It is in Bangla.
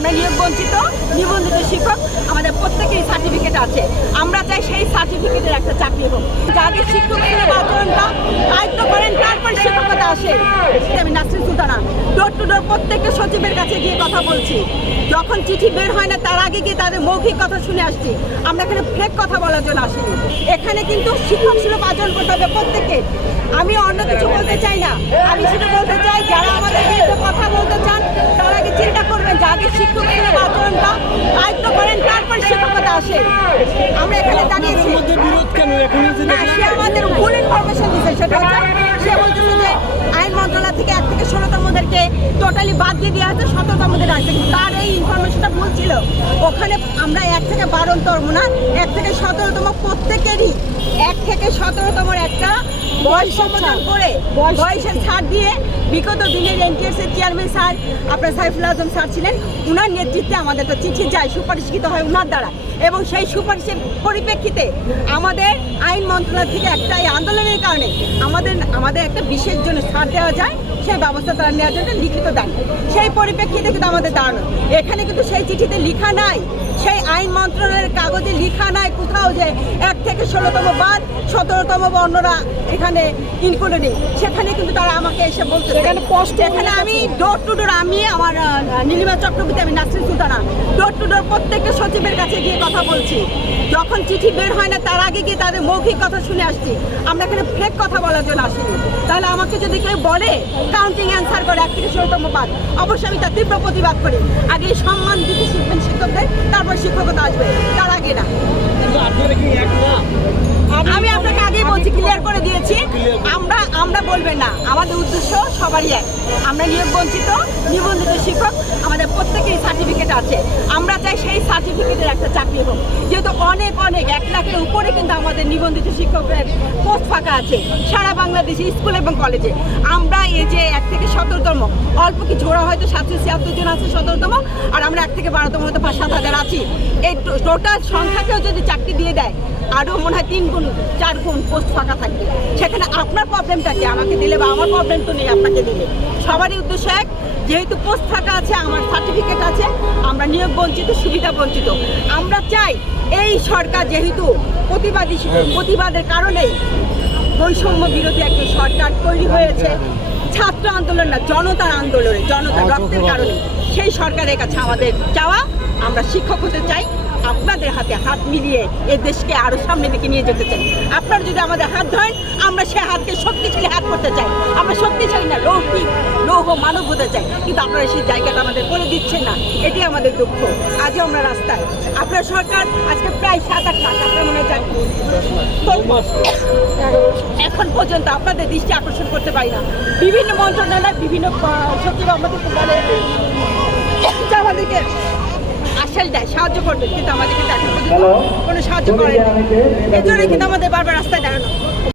আমরা নিয়োগ বঞ্চিত নিবন্ধিত শিক্ষক, আমাদের প্রত্যেকেরই সার্টিফিকেট আছে। আমরা চাই সেই সার্টিফিকেটের একটা চাকরি হোক। যাদের শিক্ষক হিসেবে আচরণটা দায়িত্ব করেন তারপর শিক্ষকতা আসে। আমি নাসরিন সুলতানা ডোর টু ডোর প্রত্যেকটা সচিবের কাছে গিয়ে কথা বলছি। যখন চিঠি বের হয় না তার আগে গিয়ে তাদের মৌখিক কথা শুনে আসছি। আমরা এখানে ফেক কথা বলার জন্য আসিনি। এখানে কিন্তু শিক্ষক সুলভ আচরণ করতে হবে প্রত্যেককে। আমি অন্য কিছু বলতে চাই না, আমি শুধু বলতে চাই যারা আমাদের বিরুদ্ধে কথা বলতে চান তারা আগে চিন্তা করবেন যে আগে শিক্ষক সুলভ আচরণটা দায়িত্ব করেন তারপর শিক্ষকতা আসে। আমরা এখানে দাঁড়িয়েছি না, সে আমাদের ভুল ইনফরমেশন দিচ্ছে। সেটা হচ্ছে সে বলতেছে যে আইন মন্ত্রণালয় থেকে 1 থেকে 16তমদেরকে টোটালি বাদ দিয়ে দেওয়া হচ্ছে, 17তমদের আসছে। তার এই ইনফরমেশনটা ভুল ছিল। ওখানে আমরা 1 থেকে 12তম না, 1 থেকে 17তম প্রত্যেকেরই 1 থেকে 17তমর একটা বয়স সমাধান করে বয়সের ছাড় দিয়ে বিগত দিনের এনটিএসের চেয়ারম্যান স্যার আপনার সাইফুল আজম স্যার ছিলেন, উনার নেতৃত্বে আমাদের একটা চিঠি যায়, সুপারিশকৃত হয় উনার দ্বারা। এবং সেই সুপারিশের পরিপ্রেক্ষিতে আমাদের আইন মন্ত্রণালয় থেকে একটা আন্দোলনের কারণে আমাদের একটা বিশেষ জন্য ছাড় দেওয়া যায়, সেই ব্যবস্থা তারা নেওয়ার জন্য লিখিত দেন। সেই পরিপ্রেক্ষিতে কিন্তু আমাদের দাঁড়ানো। এখানে কিন্তু সেই চিঠিতে লেখা নাই, সেই আইন মন্ত্রণালয়ের কাগজে লেখা নাই কোথাও যে 1 থেকে 16তম বাদ 17তম অন্যরা এখানে ইনক্লুডিং। সেখানে কিন্তু তারা আমাকে এসে বলছে এখানে আমি ডোর টু ডোর, আমি আমার নীলিমা চক্রবর্তী, আমি নাসরিন সুলতানা ডোর টু ডোর প্রত্যেকটা সচিবের কাছে গিয়ে কথা বলছি। যখন চিঠি বের হয় না তার আগে গিয়ে তাদের মৌখিক কথা শুনে আসছি। আমরা এখানে ফেক কথা বলার জন্য আসিনি। তাহলে আমাকে যদি কেউ বলে কাউন্টিং অ্যান্সার করে 1 থেকে 16তম বাদ, অবশ্যই আমি তার তীব্র প্রতিবাদ করি। আগে সম্মান দিতে শিখবেন শিক্ষকদের, তারপর শিক্ষকতা আসবে, তার আগে না। আমি আপনাকে আগেই বলছি, ক্লিয়ার করে দিয়েছি। আমরা বলবেন না, আমাদের উদ্দেশ্য সবারই এক। আমরা নিয়োগ বঞ্চিত নিবন্ধিত শিক্ষক, আমাদের প্রত্যেকেরই সার্টিফিকেট আছে। আমরা চাই সেই সার্টিফিকেটের একটা চাকরি হোক। যেহেতু অনেক 1 লাখের উপরে কিন্তু আমাদের নিবন্ধিত শিক্ষকের পোস্ট ফাঁকা আছে সারা বাংলাদেশে স্কুল এবং কলেজে। আমরা এই যে 1 থেকে 17তম অল্প কিছু, ওরা হয়তো 776 জন আছে 17তম, আর আমরা 1 থেকে 12তম হয়তো 5-7 হাজার আছি। এই টোটাল সংখ্যাকেও যদি চাকরি দিয়ে দেয় আরও মনে হয় 3 গুণ 4 গুণ পোস্ট ফাঁকা থাকবে। সেখানে আপনার প্রবলেমটা কি? আমাকে দিলে বা আমার প্রবলেম তো নেই আপনাকে দিলে। সবারই উদ্দেশ্য এক। যেহেতু পোস্ট ফাঁকা আছে, আমার সার্টিফিকেট আছে, আমরা নিয়োগ বঞ্চিত, সুবিধা বঞ্চিত। আমরা চাই এই সরকার যেহেতু প্রতিবাদের কারণেই বৈষম্য বিরোধী একটা সরকার তৈরি হয়েছে, ছাত্র আন্দোলন না, জনতার আন্দোলনে, জনতার রক্তের কারণে, সেই সরকারের কাছে আমাদের চাওয়া, আমরা শিক্ষক হতে চাই। আপনাদের হাতে হাত মিলিয়ে এ দেশকে আরো সামনে দিকে নিয়ে যেতে চাই। আপনারা যদি আমাদের হাত ধরেন, আমরা সে হাতকে শক্তিশালী হাত করতে চাই। আমরা শক্তিশালী না, লৌহ মানব হতে চাই। কিন্তু আপনারা সেই জায়গাটা আমাদের করে দিচ্ছেন না, এটি আমাদের দুঃখ। আজও আমরা রাস্তায়। আপনার সরকার আজকে প্রায় 7-8 মাস, আপনার মনে হয় এখন পর্যন্ত আপনাদের দৃষ্টি আকর্ষণ করতে পারি না। বিভিন্ন মন্ত্রণালয়, বিভিন্ন সচিব আমাদেরকে বলে আমাদেরকে আশ্বাস দেয় সাহায্য করবে, কিন্তু আমাদের কিন্তু এখন পর্যন্ত কোনো সাহায্য করেন। এই জন্য কিন্তু আমাদের বারবার রাস্তায় দাঁড়ানো।